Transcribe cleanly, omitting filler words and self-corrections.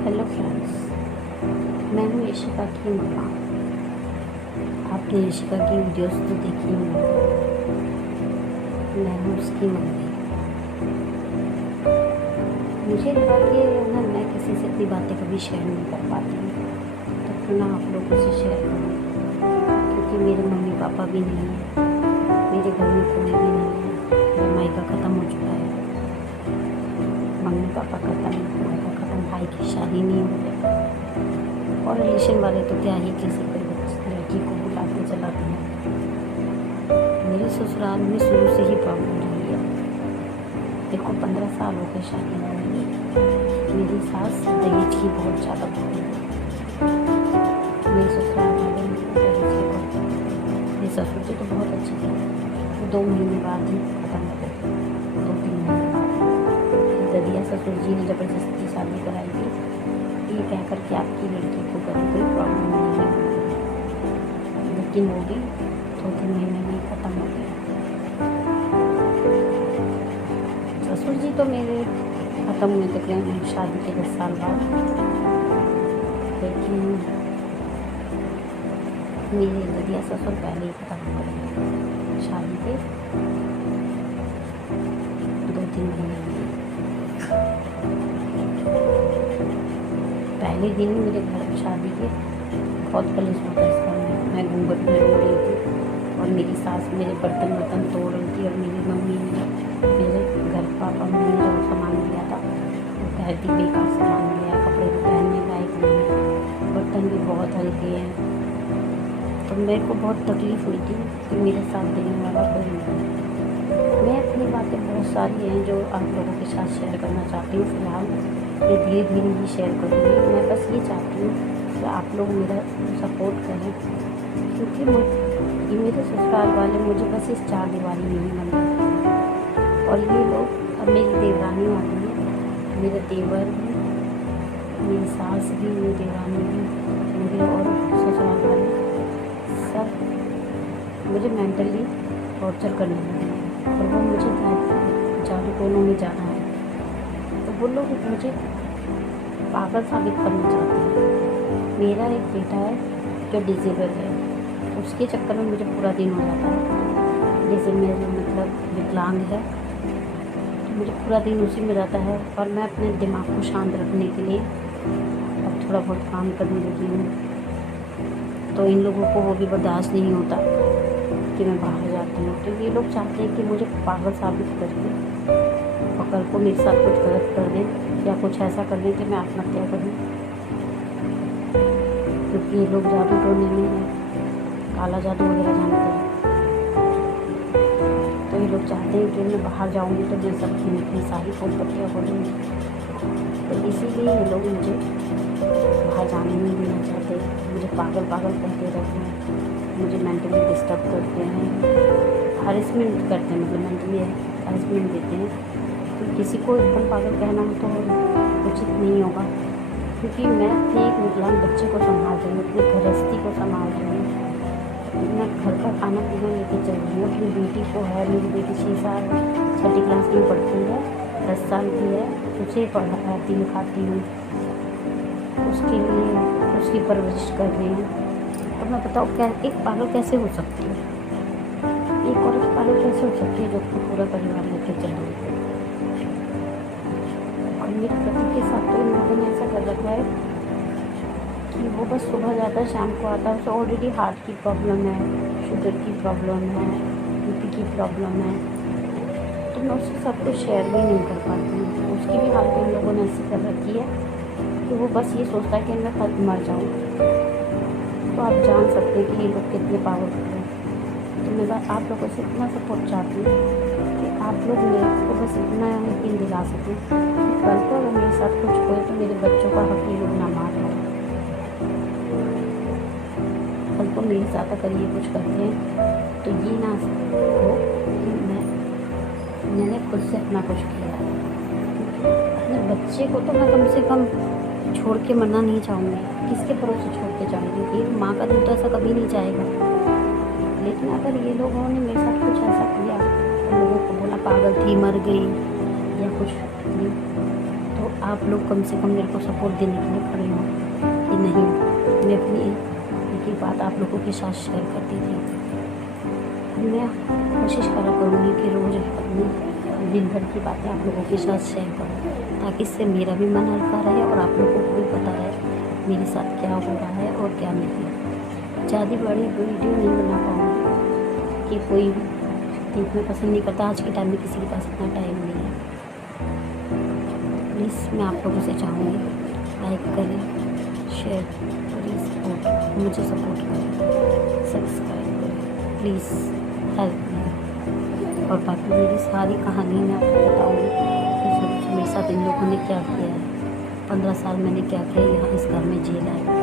Hello friends, मैं हूँ यशिका की मम्मा। आपने यशिका की वीडियोस तो देखी होंगी। मैं हूँ उसकी मम्मी। मुझे लगा कि ना मैं किसी से अपनी बातें कभी शेयर नहीं कर पाती हूँ, तो क्यों ना आप लोगों से शेयर करूँ। क्योंकि मेरे मम्मी पापा भी नहीं हैं, मेरे घर में कोई भी नहीं है। मेरा मायका ख़त्म हो चुका है, मम्मी पापा ख़त्म, मायका ख़त्म, भाई की शादी नहीं हो रही। और रिलेशन वाले तो क्या ही किसी पर लड़की को बुलाते चलाते हैं। मेरे ससुराल में शुरू से ही प्रॉब्लम रही है। देखो 15 साल हो गए शादी में हुई। मेरी सास दहेज की बहुत ज़्यादा प्रॉब्लम है। मेरे ससुराल वाले दहेज की बहुत, मेरे ससुर जी तो बहुत अच्छे थे, वो 2 महीने बाद ही ख़त्म हो गए, 2-3 महीने बाद। ददिया ससुर जी ने ज़बरदस्ती शादी कराई थी, ये कह कर के आपकी लड़की को कभी कोई प्रॉब्लम नहीं है, लेकिन वो भी 2-3 महीने में ख़त्म हो गया। ससुर जी तो मेरे ख़त्म हुए तकरीबन शादी के 10 साल बाद, लेकिन मेरे ददिया ससुर पहले ही ख़त्म हो गए शादी के 2-3 महीने में। पहले दिन मेरे घर शादी के बहुत कलेश होता है इसका। मैं घूंघट में रो रही थी और मेरी सास मेरे बर्तन तोड़ रही थी, और मेरी मम्मी ने मेरे घर पापा मम्मी ने जो सामान दिया था वो बहुत ही बेकार सामान दिया है, कपड़े भी पहनने लायक नहीं है, बर्तन भी बहुत हल्के हैं। तो मेरे को बहुत तकलीफ़ हुई थी कि मेरे साथ देने वाला कोई नहीं। मैं अपनी बातें बहुत सारी हैं जो आप लोगों के साथ शेयर करना चाहती हूँ। फ़िलहाल मैं धीरे धीरे ही शेयर करूँगी। मैं बस ये चाहती हूँ कि आप लोग मेरा सपोर्ट करें, क्योंकि ये मेरे ससुराल वाले मुझे बस इस 4 दीवारी में ही मान लेते हैं। और ये लोग, अब मेरी देवरानी आ गई है, मेरे देवर भी, मेरी सास भी, मेरी देवरानी भी, मेरे और ससुराल वाले सब मुझे मेंटली टॉर्चर करने लगे हैं। और वो मुझे जादू टोनों में जाना है, तो वो लोग मुझे पागल साबित करना चाहते हैं। मेरा एक बेटा है जो डिसेबल है, उसके चक्कर में मुझे पूरा दिन हो जाता है। जैसे मेरे मतलब विकलांग है, तो मुझे पूरा दिन उसी में रहता है। और मैं अपने दिमाग को शांत रखने के लिए अब थोड़ा बहुत काम करने लगी हूँ। तो इन लोगों को वो भी बर्दाश्त नहीं होता कि मैं बाहर जाती हूँ, तो ये लोग चाहते हैं कि मुझे पागल साबित करके और कल को मेरे साथ कुछ गलत कर दें या कुछ ऐसा कर दें कि मैं आत्महत्या करूँ। क्योंकि ये लोग जादू टोने में काला जादू वगैरह जानते हैं, तो ये लोग चाहते हैं कि मैं बाहर जाऊँगी तो दे सकती हूँ अपनी सारी संपत्तियाँ हो जाएंगी। तो इसीलिए ये लोग मुझे बाहर जाने नहीं देना चाहते, मुझे पागल कहते रहते हैं, मुझे मेंटली डिस्टर्ब करते हैं, हरेसमेंट करते हैं, मतलब मेंटली हरेसमेंट देते हैं। तो किसी को एकदम पागल कहना तो उचित नहीं होगा, क्योंकि मैं अपने एक विकलांग बच्चे को संभाल रही हूँ, अपनी गृहस्थी को संभाल रही हूँ, अपना घर का खाना पीना लेके चल रही हूँ। अपनी बेटी को है, मेरी बेटी 6 साल 6ठी क्लास में पढ़ती है, 10 साल की है, उसे पढ़ाती लिखाती हूँ, उसके लिए उसकी परवरिश कर रही हूँ। तो मैं बताओ क्या एक पागल कैसे हो सकती है, एक औरत पागल कैसे हो सकती है जो अपना पूरा परिवार लेकर चल रही है। और मेरे पति के साथ तो इन लोगों ने ऐसा कर रखा है कि वो बस सुबह जाता है शाम को आता है। उसे ऑलरेडी हार्ट की प्रॉब्लम है, शुगर की प्रॉब्लम है, बीपी की प्रॉब्लम है, तो मैं उससे सब कुछ शेयर भी नहीं कर पाती हूँ। उसकी भी हालत इन लोगों ने ऐसी कर रखी है कि वो बस ये सोचता है कि मैं कल मर जाऊँ। तो आप जान सकते हैं कि ये लोग कितने पागल होते हैं। तो मैं आप लोगों से इतना सपोर्ट चाहती हूँ कि आप लोग मेरे को बस इतना यकीन दिला सकें कि कल को अगर मेरे साथ कुछ होए तो मेरे बच्चों का हक ये लोग ना मार रहे। कल को मेरे साथ अगर ये कुछ करते हैं तो ये ना हो कि मैंने खुद से अपना कुछ किया। अपने बच्चे को तो मैं कम से कम छोड़ के मरना नहीं चाहूँगी, किसके भरोसे छोड़ के जाऊँगी। एक माँ का दिल तो ऐसा कभी नहीं चाहेगा। लेकिन अगर ये लोगों ने मेरे साथ कुछ ऐसा किया, तो लोगों को बोला पागल थी, मर गई या कुछ नहीं, तो आप लोग कम से कम मेरे को सपोर्ट देने के लिए खड़े हो कि नहीं। मैं अपनी एक ही बात आप लोगों के साथ शेयर करती थी। मैं कोशिश करा करूँगी कि रोज़ अपनी दिन भर की बातें आप लोगों के साथ शेयर करूँ, ताकि इससे मेरा भी मन हल्का रहे और आप लोगों को भी पता रहे मेरे साथ क्या हो रहा है और क्या नहीं। ज़्यादा बड़ी वीडियो नहीं बना पाऊँगी कि कोई देखना पसंद नहीं करता। आज के टाइम में किसी के पास इतना टाइम नहीं है। प्लीज़ मैं आप लोगों से चाहूँगी लाइक करें, शेयर करें, सपोर्ट मुझे सपोर्ट करें, सब्सक्राइब करें, प्लीज़ हेल्प मी। और बाकी मेरी सारी कहानी मैं आपको बताऊँगी कि मेरे साथ इन लोगों ने क्या किया है। 15 साल मैंने क्या किया यहाँ इस घर में झेला है।